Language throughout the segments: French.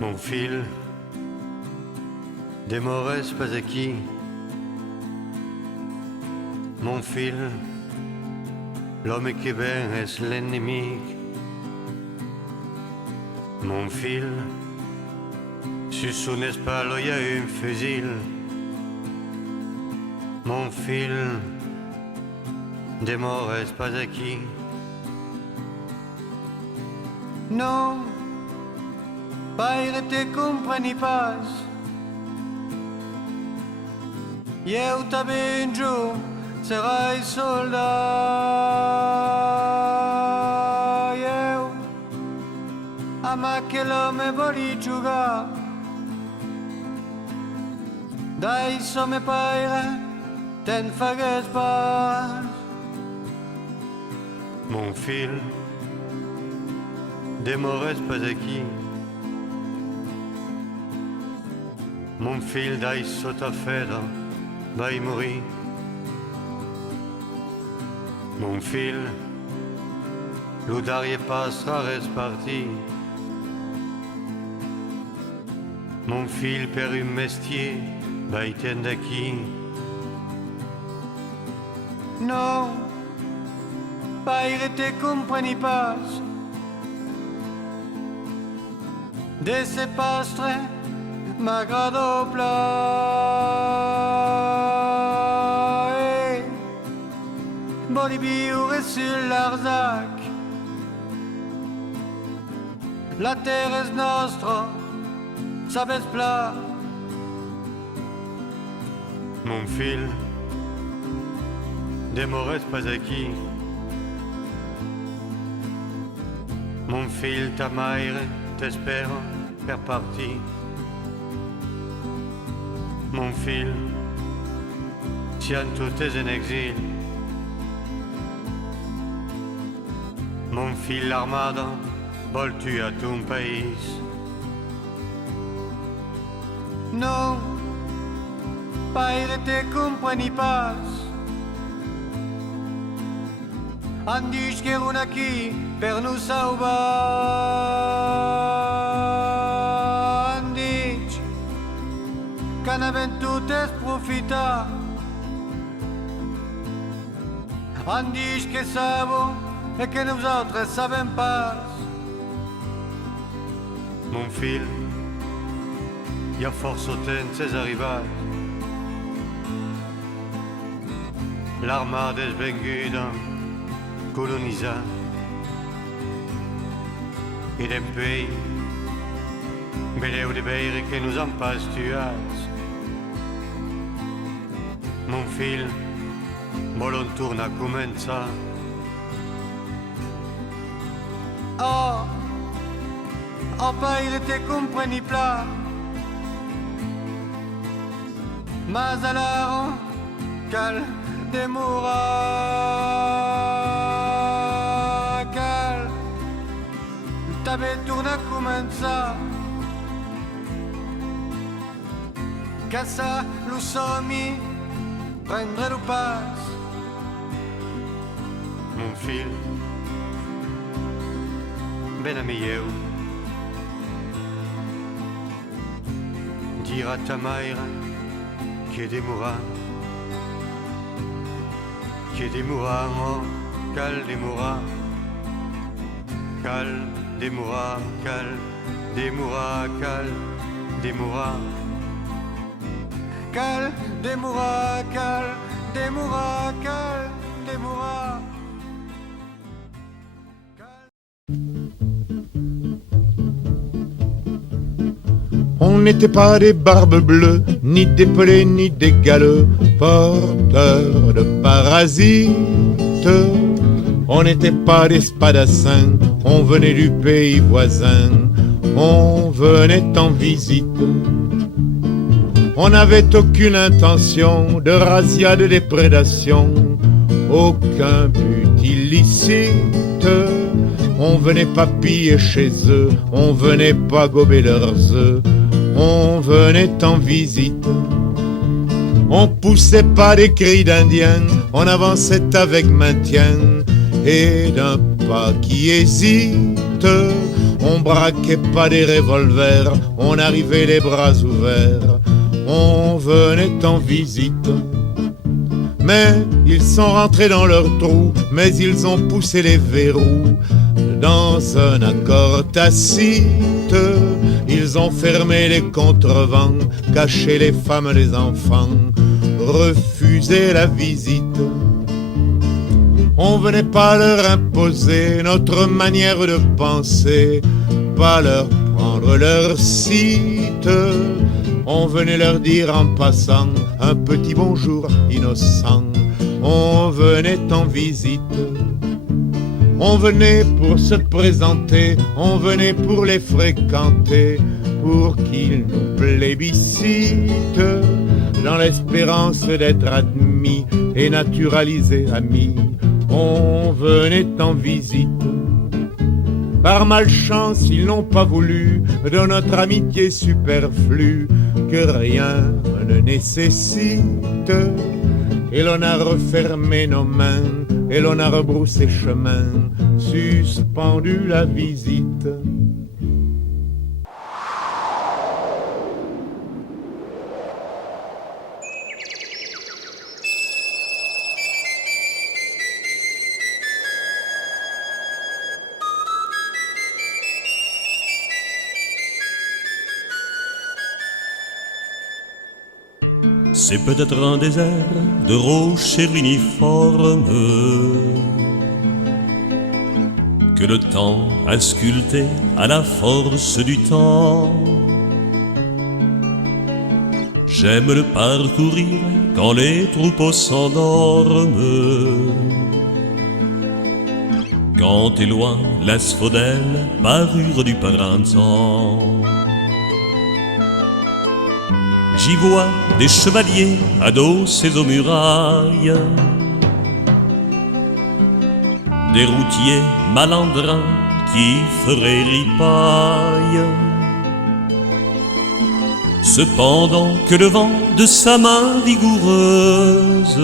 Mon fil demores pas aquí. Mon fil, l'homme qui vient est l'ennemi. Mon fil, sur son espalda il y a un fusil. Mon fil, demores pas aquí. Non, paire te compreni pas. Eu também jo serai soldat. Eu ama que l'homme voli giocare. Dai some paire, ten fagues pas. Mon fil, demores pas aquí. Mon fil dai sotto feda, vai morì. Mon fil, l'oudarie passera reste parti. Mon fil per un mestier, vai tien d'aquí. Non, paire te compreni pas. De se pastre, m'agrado plat. Voli viure sur l'Arzac. La terre est nostra, sabes plat. Mon fil, demores pas aquí. Mon fil, ta mère t'espère per parti. Mon fil, sian tout est en exil. Mon fil, l'armada, vol-tu à ton pays? Non, paire te compreni pas. Han dit que un aquí per nous salvar. Han dit qu'en avem tot es profitar. Han dit que sabo et que nosaltres sabem pas. Mon fil, hi ha força temps és arribat. L'armada és venguda, colonitzat. I d'empei, vedeu de veure que nos han pas tuats. Mon fil, volon tornar a començar. Oh, oh paire te compreni plat. Mas alors, cal demorar, cal t'avais tourné a començar. Casa lo sommi, prendre lo pas. Mon fil, ben ami eu, dire à ta mère que demorar, oh, cal demorar, cal demorar, cal demorar, cal demorar, cal demorar, cal demorar, cal demorar. On n'était pas des barbes bleues, ni des pelés, ni des galeux, porteurs de parasites. On n'était pas des spadassins, on venait du pays voisin, on venait en visite. On n'avait aucune intention de razzia, de déprédation, aucun but illicite. On venait pas piller chez eux, on venait pas gober leurs œufs, on venait en visite. On poussait pas des cris d'indiens, on avançait avec maintien et d'un pas qui hésite. On braquait pas des revolvers, on arrivait les bras ouverts, on venait en visite. Mais ils sont rentrés dans leur trou, mais ils ont poussé les verrous. Dans un accord tacite, ils ont fermé les contrevents, caché les femmes et les enfants, refusé la visite. On venait pas leur imposer notre manière de penser, pas leur prendre leur site. On venait leur dire en passant un petit bonjour innocent. On venait en visite. On venait pour se présenter, on venait pour les fréquenter, pour qu'ils nous plébiscitent, dans l'espérance d'être admis et naturalisés amis. On venait en visite. Par malchance, ils n'ont pas voulu de notre amitié superflue que rien ne nécessite. Et l'on a refermé nos mains, et l'on a rebroussé chemin, suspendu la visite. C'est peut-être un désert de rochers uniformes que le temps a sculpté à la force du temps. J'aime le parcourir quand les troupeaux s'endorment, quand est loin l'asphodèle parure du printemps. J'y vois des chevaliers adossés aux murailles, des routiers malandrins qui feraient ripaille. Cependant que le vent de sa main vigoureuse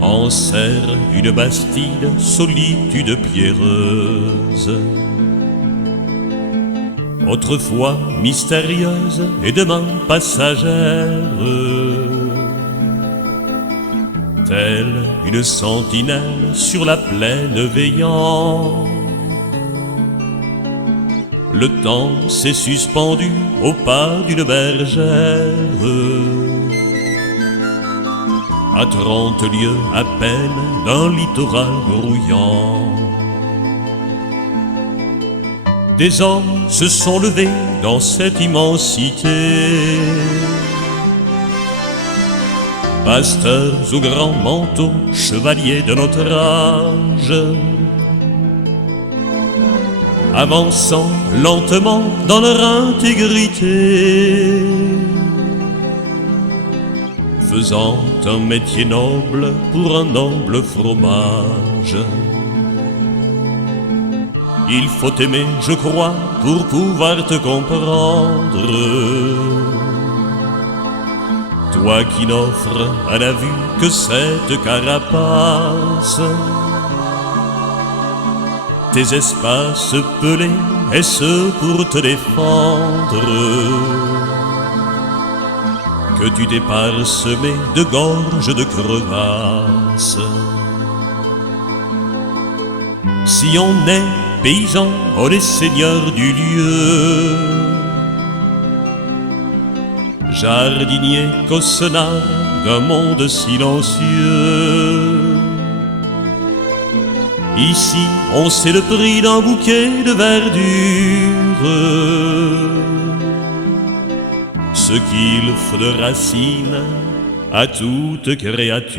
enserre une bastide solitude pierreuse, autrefois mystérieuse et demain passagère, telle une sentinelle sur la plaine veillant. Le temps s'est suspendu au pas d'une bergère, à 30 lieues à peine d'un littoral grouillant. Des hommes se sont levés dans cette immensité, pasteurs aux grands manteaux, chevaliers de notre âge, avançant lentement dans leur intégrité, faisant un métier noble pour un noble fromage. Il faut aimer, je crois, pour pouvoir te comprendre, toi qui n'offres à la vue que cette carapace. Tes espaces pelés, est-ce pour te défendre que tu t'es parsemé de gorges de crevasses? Si on est paysan, on est seigneur du lieu, jardinier, caussonard d'un monde silencieux. Ici, on sait le prix d'un bouquet de verdure, ce qu'il faut de racines à toute créature.